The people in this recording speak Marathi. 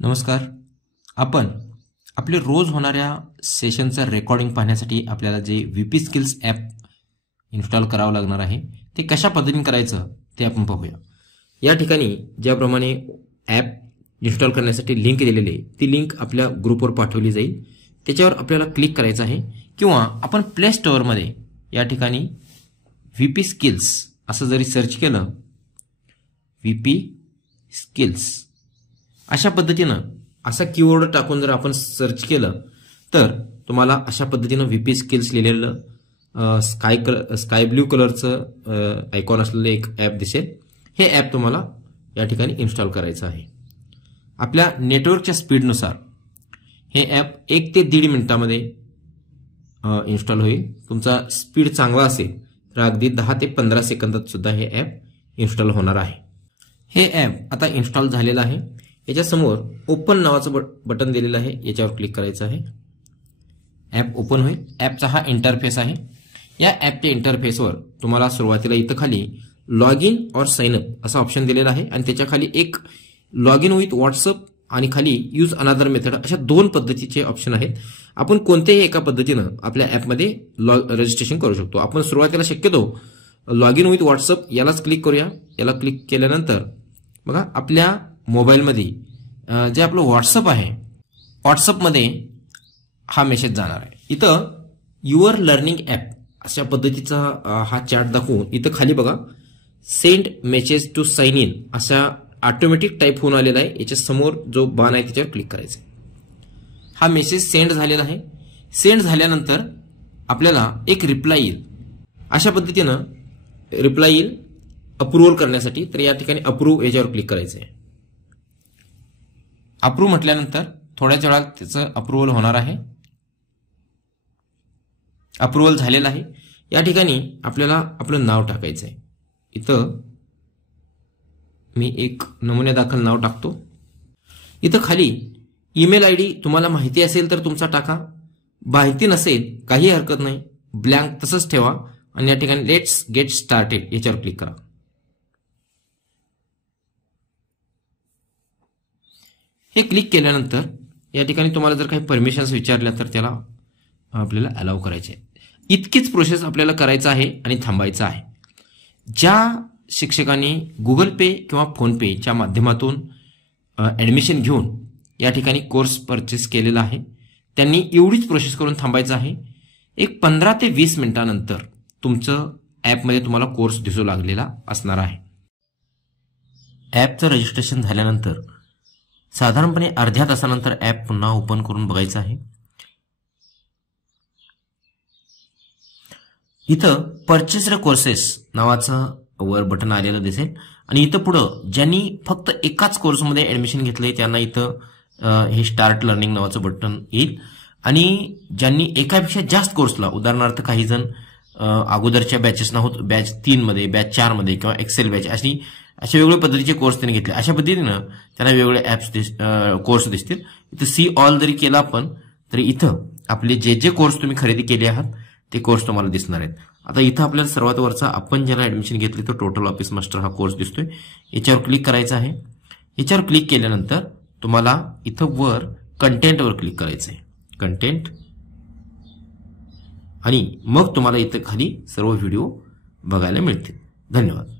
नमस्कार. आपण आपले रोज होणाऱ्या सेशनचं रेकॉर्डिंग पाहण्यासाठी आपल्याला जे व्हीपी स्किल्स ॲप इन्स्टॉल करावं लागणार आहे ते कशा पद्धतीने करायचं ते आपण पाहूया. या ठिकाणी ज्याप्रमाणे ॲप इन्स्टॉल करण्यासाठी लिंक दिलेली आहे ती लिंक आपल्या ग्रुपवर पाठवली जाईल. त्याच्यावर आपल्याला क्लिक करायचं आहे किंवा आपण प्ले स्टोअरमध्ये या ठिकाणी व्हीपी स्किल्स असं जरी सर्च केलं, व्हीपी स्किल्स अशा पद्धतीनं असा कीवर्ड टाकून जर आपण सर्च केलं तर तुम्हाला अशा पद्धतीनं व्हीपी स्किल्स लिहिलेलं स्काय ब्ल्यू कलरचं आयकॉन असलेलं एक ॲप दिसेल. हे ॲप तुम्हाला या ठिकाणी इन्स्टॉल करायचं आहे. आपल्या नेटवर्कच्या स्पीडनुसार हे ॲप 1 ते 1.5 मिनिटामध्ये इन्स्टॉल होईल. तुमचा स्पीड चांगला असेल तर अगदी 10 ते 15 सेकंदात सुद्धा हे ॲप इन्स्टॉल होणार आहे. हे ॲप आता इन्स्टॉल झालेलं आहे. याच्यासमोर ओपन नावाचं बटन दिलेलं आहे, याच्यावर क्लिक करायचं आहे. ॲप ओपन होईल. ॲपचा हा इंटरफेस आहे. या ॲपच्या इंटरफेसवर तुम्हाला सुरुवातीला इथं खाली लॉग इन और साइन अप असा ऑप्शन दिलेला आहे आणि त्याच्या खाली एक लॉग इन विथ व्हॉट्सअप आणि खाली यूज अनदर मेथड अशा 2 पद्धतीचे ऑप्शन आहेत. आपण कोणत्याही एका पद्धतीनं आपल्या ॲपमध्ये रजिस्ट्रेशन करू शकतो. आपण सुरुवातीला शक्यतो लॉग इन विथ व्हॉट्सअप यालाच क्लिक करूया. याला क्लिक केल्यानंतर बघा आपल्या मोबाईलमध्ये जे आपलं व्हॉट्सअप आहे, व्हॉट्सअपमध्ये हा मेसेज जाणार आहे. इथं युअर लर्निंग ॲप अशा पद्धतीचा हा चार्ट दाखवून इथं खाली बघा send message to sign in असा ऑटोमॅटिक टाईप होऊन आलेला आहे. याच्या समोर जो बाण आहे त्याच्यावर क्लिक करायचं. हा मेसेज सेंड झालेला आहे. सेंड झाल्यानंतर आपल्याला एक रिप्लाय येईल. अशा पद्धतीनं रिप्लाय येईल अप्रूव्हल करण्यासाठी. तर या ठिकाणी अप्रूव्ह याच्यावर क्लिक करायचं आहे. अप्रूव्ह म्हटल्यानंतर थोड्याच वेळात त्याचं अप्रूव्हल होणार आहे. अप्रूव्हल झालेलं आहे. या ठिकाणी आपल्याला आपलं नाव टाकायचं आहे. इथं मी एक नमुने दाखल नाव टाकतो. इथं खाली ईमेल आयडी तुम्हाला माहिती असेल तर तुमचा टाका, माहिती नसेल काही हरकत नाही, ब्लँक तसंच ठेवा आणि या ठिकाणी लेट्स गेट स्टार्टेड याच्यावर क्लिक करा. हे क्लिक केल्यानंतर या ठिकाणी तुम्हाला जर काही परमिशन्स विचारल्या तर त्याला आपल्याला अलाउ करायचे. इतकीच प्रोसेस आपल्याला करायचं आहे आणि थांबायचं आहे. ज्या शिक्षकांनी गुगल पे किंवा फोनपेच्या माध्यमातून ॲडमिशन घेऊन या ठिकाणी कोर्स परचेस केलेला आहे त्यांनी एवढीच प्रोसेस करून थांबायचं आहे. एक 15 ते 20 मिनिटानंतर तुमचं ॲपमध्ये तुम्हाला कोर्स दिसू लागलेला असणार आहे. ॲपचं रजिस्ट्रेशन झाल्यानंतर साधारणपणे अर्ध्या तासानंतर ॲप पुन्हा ओपन करून बघायचं आहे. इथं परचेस्ड कोर्सेस नावाचं वर बटन आलेलं दिसेल आणि इथं पुढं ज्यांनी फक्त एकाच कोर्समध्ये ॲडमिशन घेतलंय त्यांना इथं हे स्टार्ट लर्निंग नावाचं बटन येईल आणि ज्यांनी एकापेक्षा जास्त कोर्सला, उदाहरणार्थ काही जण अगोदरच्या बॅचेस होत बॅच 3 मध्ये, बॅच 4 मध्ये किंवा एक्सेल बॅच अशा वेगवेगळ्या पद्धतीचे कोर्स त्यांनी घेतले, अशा पद्धतीनं त्यांना वेगवेगळे ॲप्स कोर्स दिसतील. इथं सी ऑल जरी केला आपण तरी इथं आपले जे कोर्स तुम्ही खरेदी केले आहात ते कोर्स तुम्हाला दिसणार आहेत. आता इथं आपल्याला सर्वात वरचा आपण ज्याला ॲडमिशन घेतली तो टोटल ऑफिस मास्टर हा कोर्स दिसतोय. याच्यावर क्लिक करायचं आहे. याच्यावर क्लिक केल्यानंतर तुम्हाला इथं वर कंटेंटवर क्लिक करायचं आहे. कंटेंट आणि मग तुम्हाला इथं खाली सर्व व्हिडिओ बघायला मिळतील. धन्यवाद.